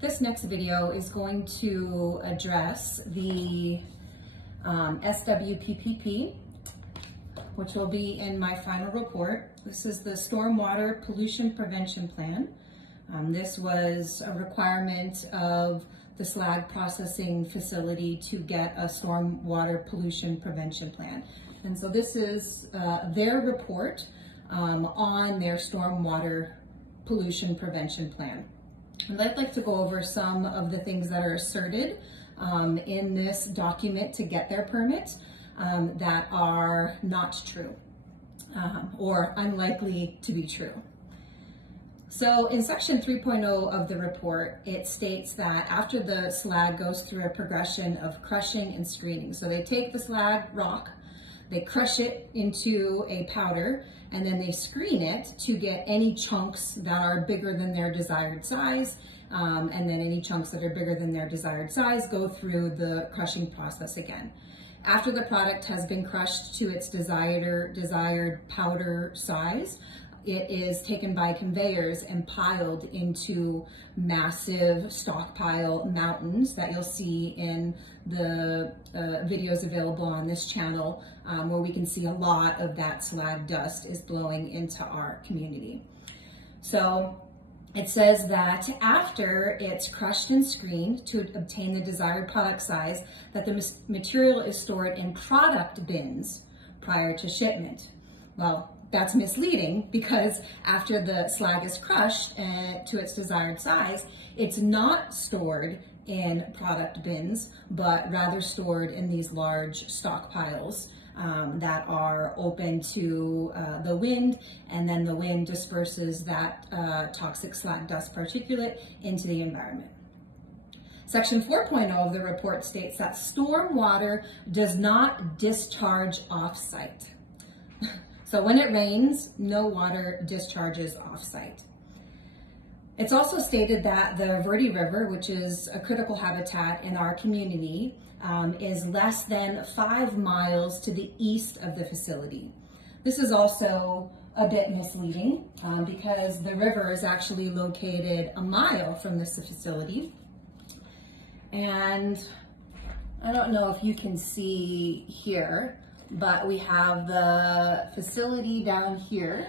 This next video is going to address the SWPPP, which will be in my final report. This is the Stormwater Pollution Prevention Plan. This was a requirement of the slag processing facility to get a stormwater pollution prevention plan. And so this is their report on their stormwater pollution prevention plan. And I'd like to go over some of the things that are asserted in this document to get their permit that are not true or unlikely to be true. So in section 3.0 of the report, it states that after the slag goes through a progression of crushing and screening. So they take the slag rock, they crush it into a powder, and then they screen it to get any chunks that are bigger than their desired size, and then any chunks that are bigger than their desired size go through the crushing process again. After the product has been crushed to its desired powder size, it is taken by conveyors and piled into massive stockpile mountains that you'll see in the videos available on this channel, where we can see a lot of that slag dust is blowing into our community. So it says that after it's crushed and screened to obtain the desired product size, that the material is stored in product bins prior to shipment. Well, that's misleading, because after the slag is crushed to its desired size, it's not stored in product bins, but rather stored in these large stockpiles that are open to the wind, and then the wind disperses that toxic slag dust particulate into the environment. Section 4.0 of the report states that stormwater does not discharge off-site. So when it rains, no water discharges off-site. It's also stated that the Verde River, which is a critical habitat in our community, is less than 5 miles to the east of the facility. This is also a bit misleading because the river is actually located a mile from this facility. And I don't know if you can see here, but we have the facility down here,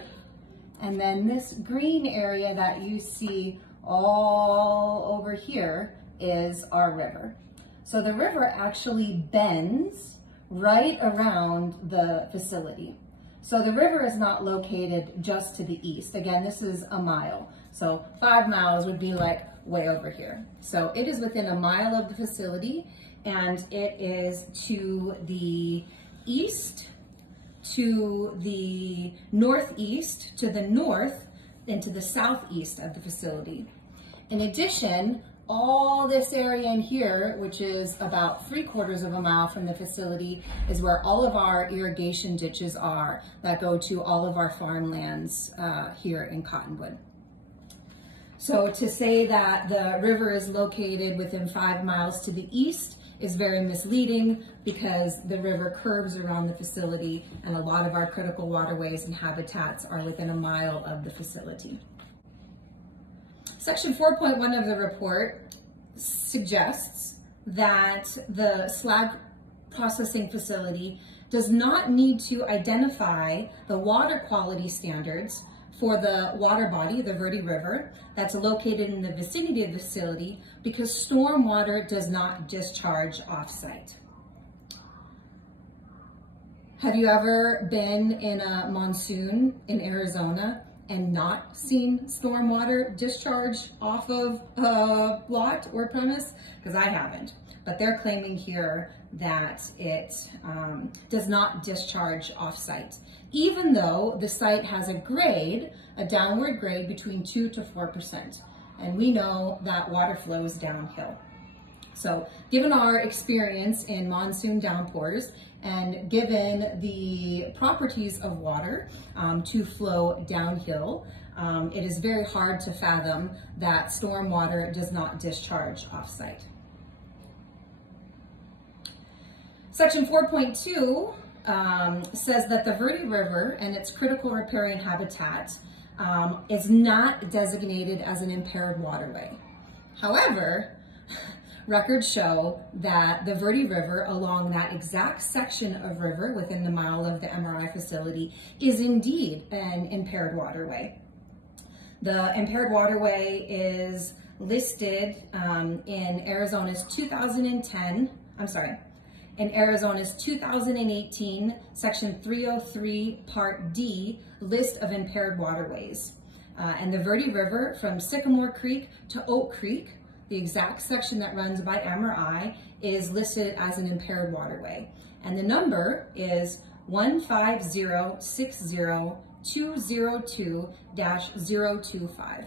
and then this green area that you see all over here is our river. So the river actually bends right around the facility. So the river is not located just to the east. Again, this is a mile. So 5 miles would be like way over here. So it is within a mile of the facility, and it is to the east, to the northeast, to the north, and to the southeast of the facility. In addition, all this area in here, which is about 3/4 of a mile from the facility, is where all of our irrigation ditches are that go to all of our farmlands here in Cottonwood. So to say that the river is located within 5 miles to the east is very misleading, because the river curves around the facility, and a lot of our critical waterways and habitats are within a mile of the facility. Section 4.1 of the report suggests that the slag processing facility does not need to identify the water quality standards for the water body, the Verde River, that's located in the vicinity of the facility, because stormwater does not discharge off-site. Have you ever been in a monsoon in Arizona and not seen stormwater discharge off of a lot or premise? Because I haven't. But they're claiming here that it does not discharge off-site, even though the site has a grade, a downward grade between 2 to 4%. And we know that water flows downhill. So given our experience in monsoon downpours, and given the properties of water to flow downhill, it is very hard to fathom that stormwater does not discharge off-site. Section 4.2 says that the Verde River and its critical riparian habitat is not designated as an impaired waterway. However, records show that the Verde River along that exact section of river within the mile of the MRI facility is indeed an impaired waterway. The impaired waterway is listed in Arizona's 2018 Section 303 Part D list of impaired waterways. And the Verde River from Sycamore Creek to Oak Creek, the exact section that runs by MRI, is listed as an impaired waterway. And the number is 15060-202-025.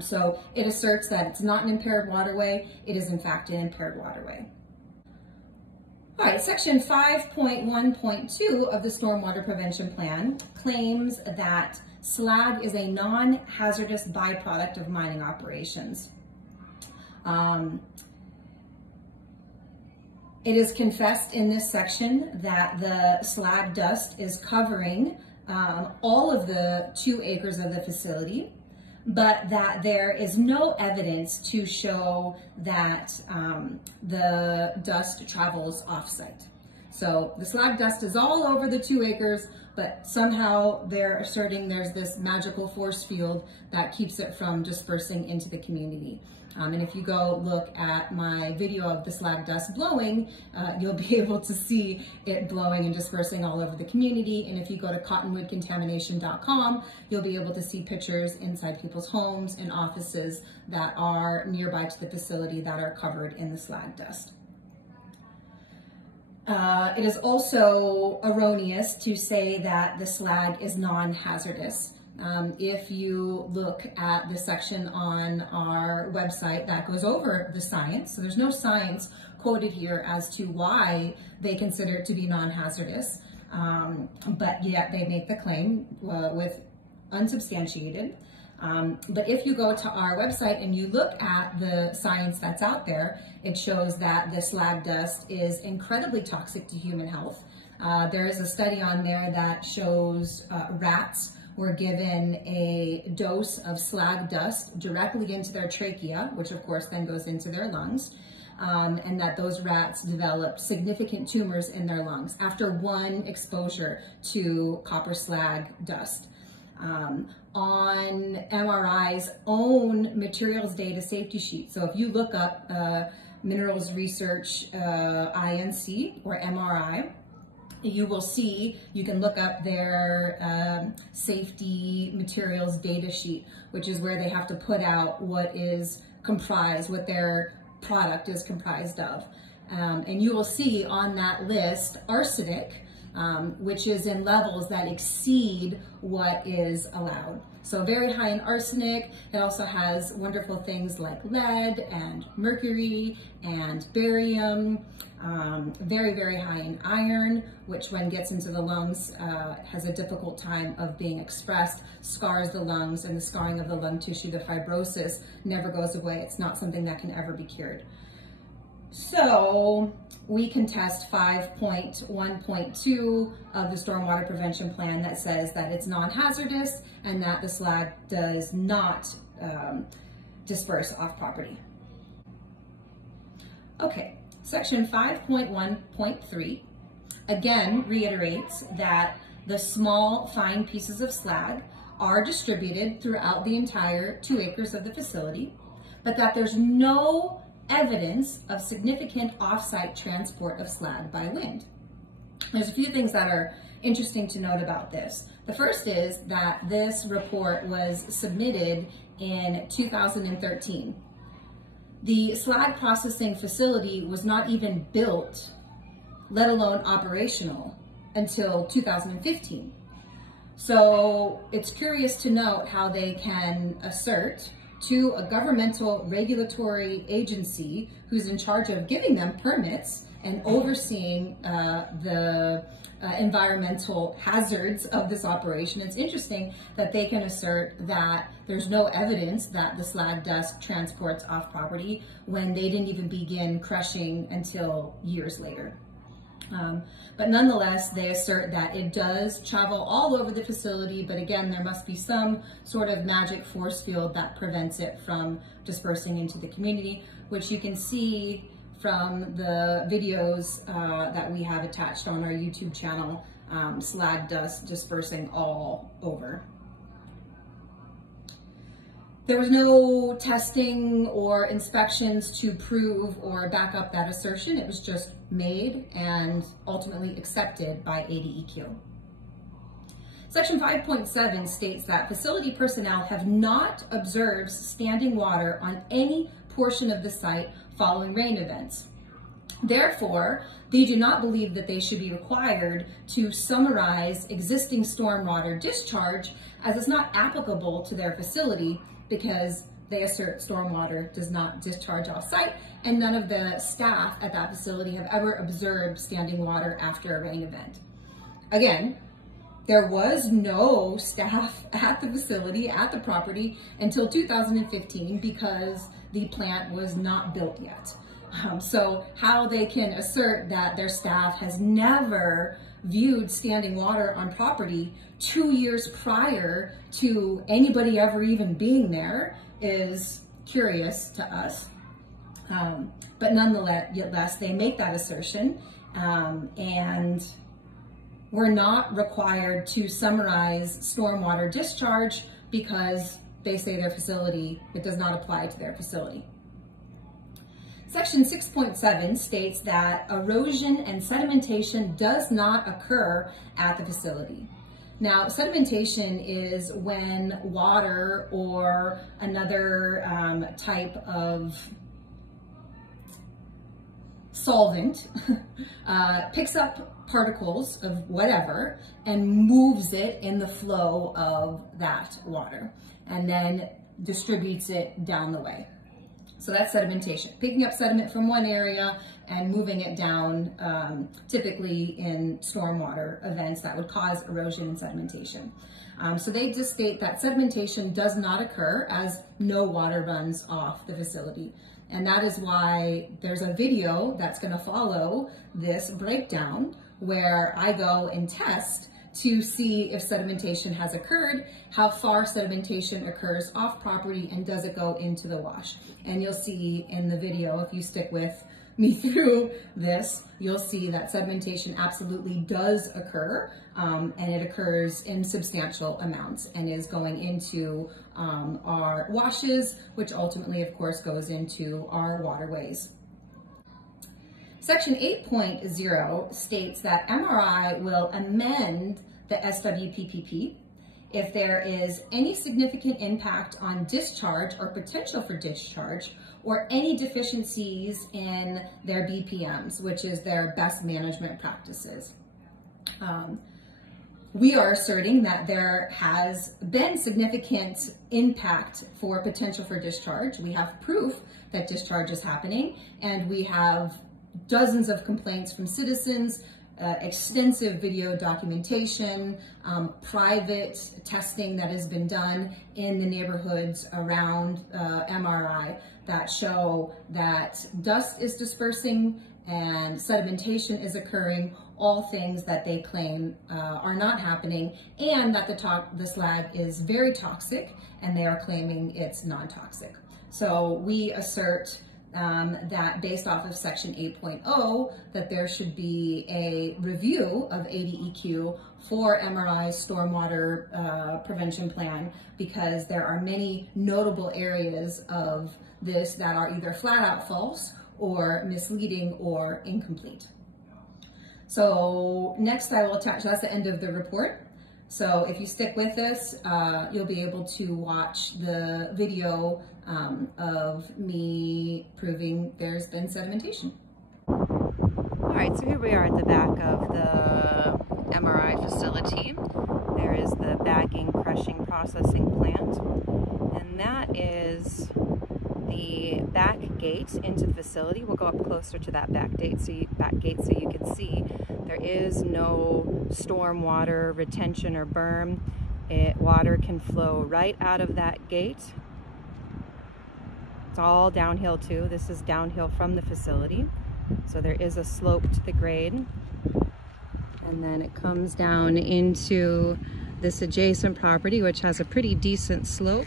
So it asserts that it's not an impaired waterway. It is in fact an impaired waterway. All right, section 5.1.2 of the Stormwater Prevention Plan claims that slag is a non-hazardous byproduct of mining operations. It is confessed in this section that the slag dust is covering all of the 2 acres of the facility, but that there is no evidence to show that the dust travels off-site. So the slag dust is all over the 2 acres, but somehow they're asserting there's this magical force field that keeps it from dispersing into the community. And if you go look at my video of the slag dust blowing, you'll be able to see it blowing and dispersing all over the community. And if you go to cottonwoodcontamination.com, you'll be able to see pictures inside people's homes and offices that are nearby to the facility that are covered in the slag dust. It is also erroneous to say that the slag is non-hazardous. If you look at the section on our website that goes over the science, so there's no science quoted here as to why they consider it to be non-hazardous, but yet they make the claim with unsubstantiated. But if you go to our website and you look at the science that's out there, it shows that the slag dust is incredibly toxic to human health. There is a study on there that shows rats were given a dose of slag dust directly into their trachea, which of course then goes into their lungs, and that those rats developed significant tumors in their lungs after one exposure to copper slag dust. On MRI's own materials data safety sheet, so if you look up Minerals Research INC or MRI, you will see, you can look up their safety materials data sheet, which is where they have to put out what is comprised, what their product is comprised of. And you will see on that list arsenic, which is in levels that exceed what is allowed. So very high in arsenic. It also has wonderful things like lead and mercury and barium. Very, very high in iron, which when gets into the lungs has a difficult time of being expressed, scars the lungs, and the scarring of the lung tissue, the fibrosis, never goes away. It's not something that can ever be cured. So we contest 5.1.2 of the Stormwater Prevention Plan that says that it's non-hazardous and that the slag does not disperse off property. Okay. Section 5.1.3 again reiterates that the small, fine pieces of slag are distributed throughout the entire 2 acres of the facility, but that there's no evidence of significant off-site transport of slag by wind. There's a few things that are interesting to note about this. The first is that this report was submitted in 2013. The slag processing facility was not even built, let alone operational, until 2015. So it's curious to note how they can assert to a governmental regulatory agency who's in charge of giving them permits and overseeing the environmental hazards of this operation. It's interesting that they can assert that there's no evidence that the slag dust transports off property when they didn't even begin crushing until years later. But nonetheless, they assert that it does travel all over the facility, but again, there must be some sort of magic force field that prevents it from dispersing into the community, which you can see from the videos that we have attached on our YouTube channel, slag dust dispersing all over. There was no testing or inspections to prove or back up that assertion. It was just made and ultimately accepted by ADEQ. Section 5.7 states that facility personnel have not observed standing water on any portion of the site following rain events. Therefore, they do not believe that they should be required to summarize existing stormwater discharge, as it's not applicable to their facility, because they assert stormwater does not discharge off-site, and none of the staff at that facility have ever observed standing water after a rain event. Again, there was no staff at the facility, at the property, until 2015 because the plant was not built yet. So how they can assert that their staff has never viewed standing water on property 2 years prior to anybody ever even being there is curious to us. But nonetheless, they make that assertion, and we're not required to summarize stormwater discharge because they say their facility, it does not apply to their facility. Section 6.7 states that erosion and sedimentation does not occur at the facility. Now, sedimentation is when water or another type of solvent picks up particles of whatever and moves it in the flow of that water and then distributes it down the way. So that's sedimentation, picking up sediment from one area and moving it down, typically in stormwater events that would cause erosion and sedimentation. So they just state that sedimentation does not occur as no water runs off the facility. And that is why there's a video that's going to follow this breakdown where I go and test to see if sedimentation has occurred, how far sedimentation occurs off property, and does it go into the wash. And you'll see in the video, if you stick with me through this, you'll see that sedimentation absolutely does occur, and it occurs in substantial amounts and is going into our washes, which ultimately, of course, goes into our waterways. Section 8.0 states that MRI will amend the SWPPP if there is any significant impact on discharge or potential for discharge, or any deficiencies in their BPMs, which is their best management practices. We are asserting that there has been significant impact for potential for discharge. We have proof that discharge is happening, and we have dozens of complaints from citizens, extensive video documentation, private testing that has been done in the neighborhoods around MRI that show that dust is dispersing and sedimentation is occurring, all things that they claim are not happening, and that the slag is very toxic and they are claiming it's non-toxic. So we assert that based off of section 8.0, that there should be a review of ADEQ for MRI's stormwater prevention plan, because there are many notable areas of this that are either flat out false or misleading or incomplete. So next I will attach, that's the end of the report. So if you stick with this, you'll be able to watch the video of me proving there's been sedimentation. All right, so here we are at the back of the MRI facility. There is the bagging, crushing, processing plant, and that is the back gate into the facility. We'll go up closer to that back gate so you can see there is no storm water retention or berm. Water can flow right out of that gate. It's all downhill too. This is downhill from the facility. So there is a slope to the grade. And then it comes down into this adjacent property, which has a pretty decent slope.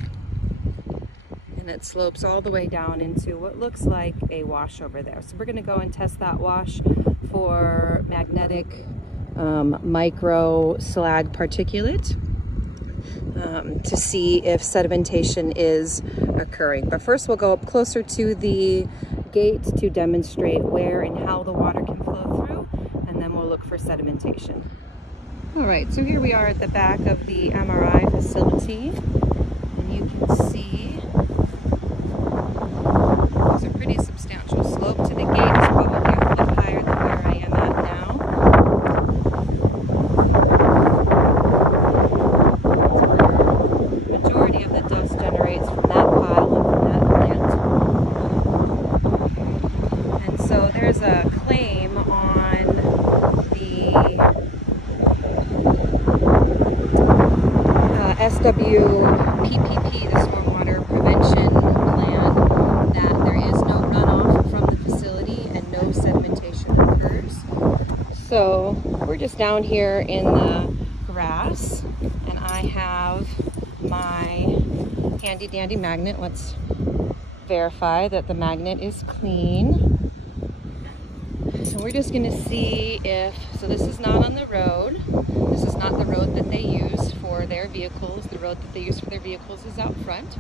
And it slopes all the way down into what looks like a wash over there. So we're going to go and test that wash for magnetic micro slag particulate to see if sedimentation is occurring. But first we'll go up closer to the gate to demonstrate where and how the water can flow through, and then we'll look for sedimentation. All right, so here we are at the back of the MRI facility, and you can see there's a pretty substantial slope to the gate. It's probably a foot higher than where I am at now. The majority of the dust generates from that pile and from that plant. And so there's a claim on the SWPPP, the Stormwater Prevention Plan, that there is no runoff from the facility and no sedimentation occurs. So we're just down here in the grass, and I have my handy dandy magnet. Let's verify that the magnet is clean. So we're just going to see if, so this is not on the road. This is not the road that they use for their vehicles. The road that they use for their vehicles is out front.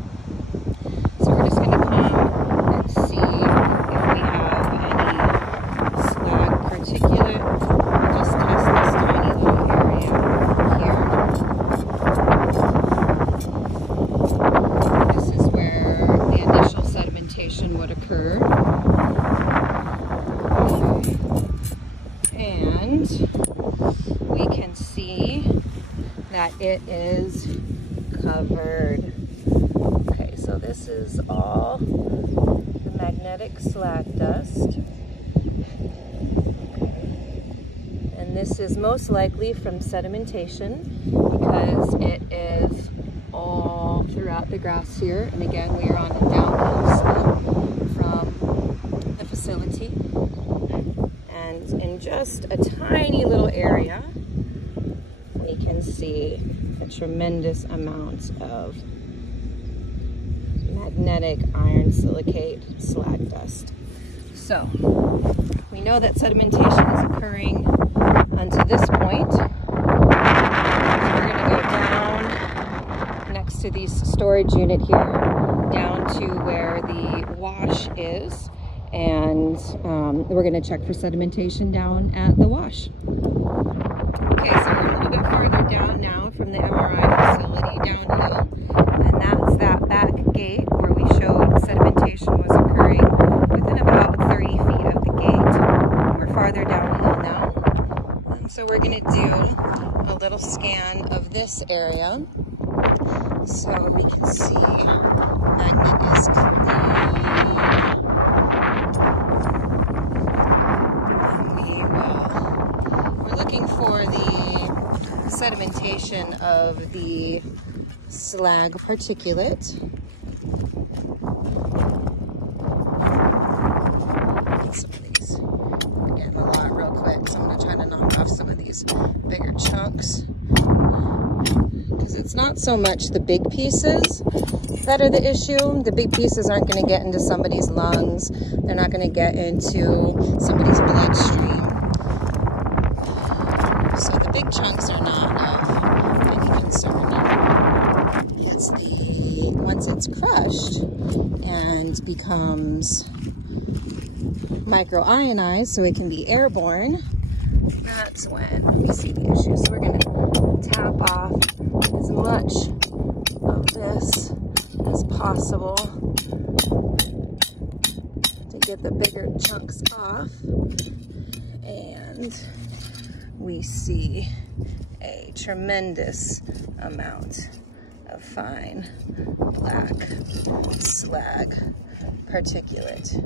So we're just going to come and see if we have any slag particulate. We'll just test this tiny little area here. This is where the initial sedimentation would occur. And we can see that it is covered. Okay, so this is all the magnetic slag dust. And this is most likely from sedimentation because it is all throughout the grass here. And again, we are on a downhill slope from the facility. And in just a tiny little area, we can see a tremendous amount of magnetic iron silicate slag dust. So we know that sedimentation is occurring unto this point. We're going to go down next to this storage unit here, down to where the wash is, and we're going to check for sedimentation down at the wash. Okay, so we're a little bit farther down now from the MRI facility downhill, and that's that back gate where we showed sedimentation was occurring within about 30 feet of the gate. We're farther downhill now, and so we're going to do a little scan of this area so we can see magnet is clean. We're looking for the sedimentation of the slag particulate. Some of these, we're getting a lot real quick, so I'm going to try to knock off some of these bigger chunks. Because it's not so much the big pieces that are the issue. The big pieces aren't going to get into somebody's lungs. They're not going to get into somebody's bloodstream. So the big chunks are not of any concern. It's the, once it's crushed and becomes microionized so it can be airborne, that's when we see the issue. So we're going to tap off as much of this as possible to get the bigger chunks off, and we see a tremendous amount of fine black slag particulate.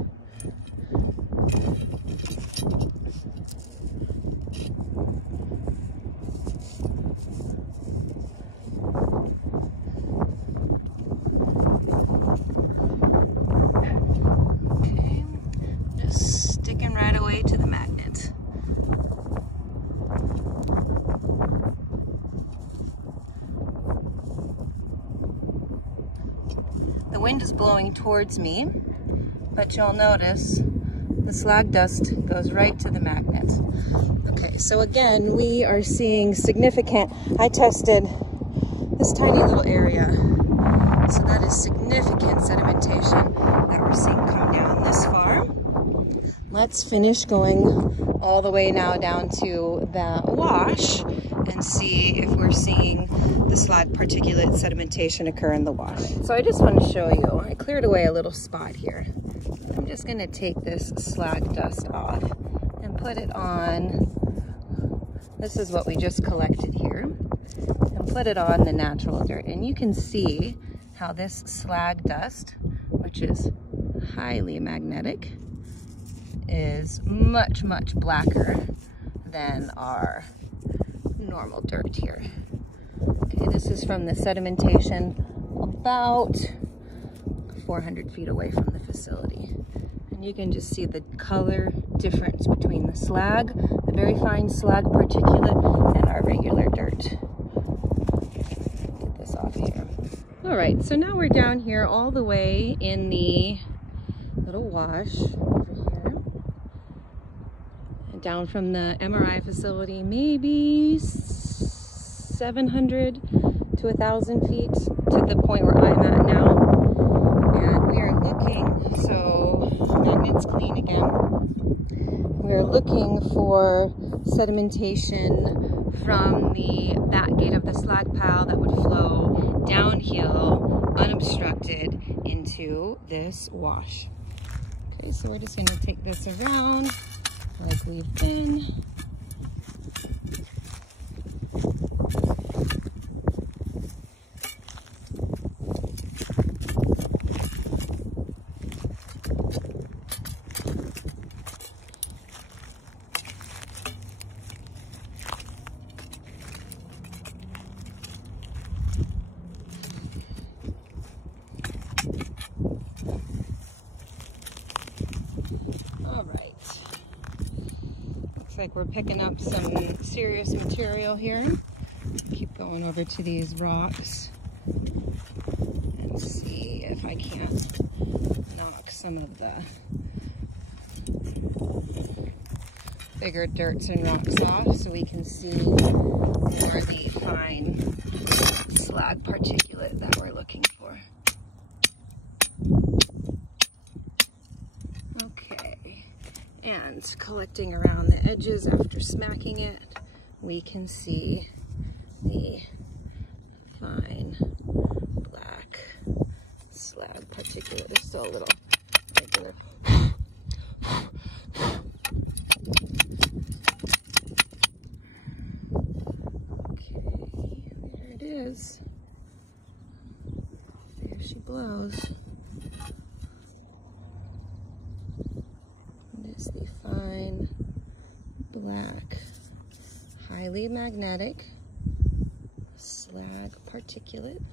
is blowing towards me, but you'll notice the slag dust goes right to the magnet. Okay, so again, we are seeing significant, I tested this tiny little area, so that is significant sedimentation that we're seeing come down this far. Let's finish going all the way now down to the wash and see if we're seeing the slag particulate sedimentation occur in the wash. So I just want to show you, I cleared away a little spot here. I'm just going to take this slag dust off and put it on, this is what we just collected here, and put it on the natural dirt. And you can see how this slag dust, which is highly magnetic, is much, much blacker than our normal dirt here. Okay, this is from the sedimentation about 400 feet away from the facility. And you can just see the color difference between the slag, the very fine slag particulate, and our regular dirt. Get this off here. All right, so now we're down here all the way in the little wash over here. And down from the MRI facility, maybe 700 to 1,000 feet to the point where I'm at now. And we are looking, so magnet's clean again. We're looking for sedimentation from the back gate of the slag pile that would flow downhill, unobstructed, into this wash. Okay, so we're just going to take this around like we've been. Like we're picking up some serious material here. Keep going over to these rocks and see if I can't knock some of the bigger dirts and rocks off so we can see more of the fine slag particulate that we're looking for. And collecting around the edges after smacking it, we can see the fine black slag particulate. There's still a little regular. Okay, there it is. There she blows. The fine black, highly magnetic slag particulate.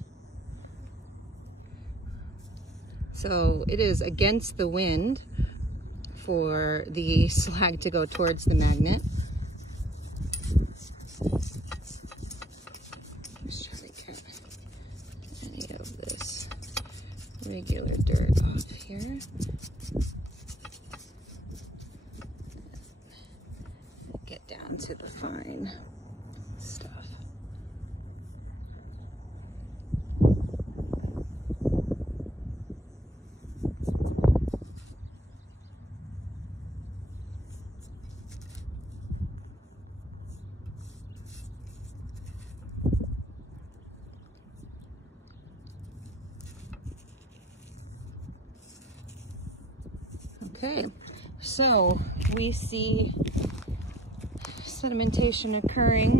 So it is against the wind for the slag to go towards the magnet. Let's try to get any of this regular dirt off here. Get down to the fine stuff. Okay, so we see sedimentation occurring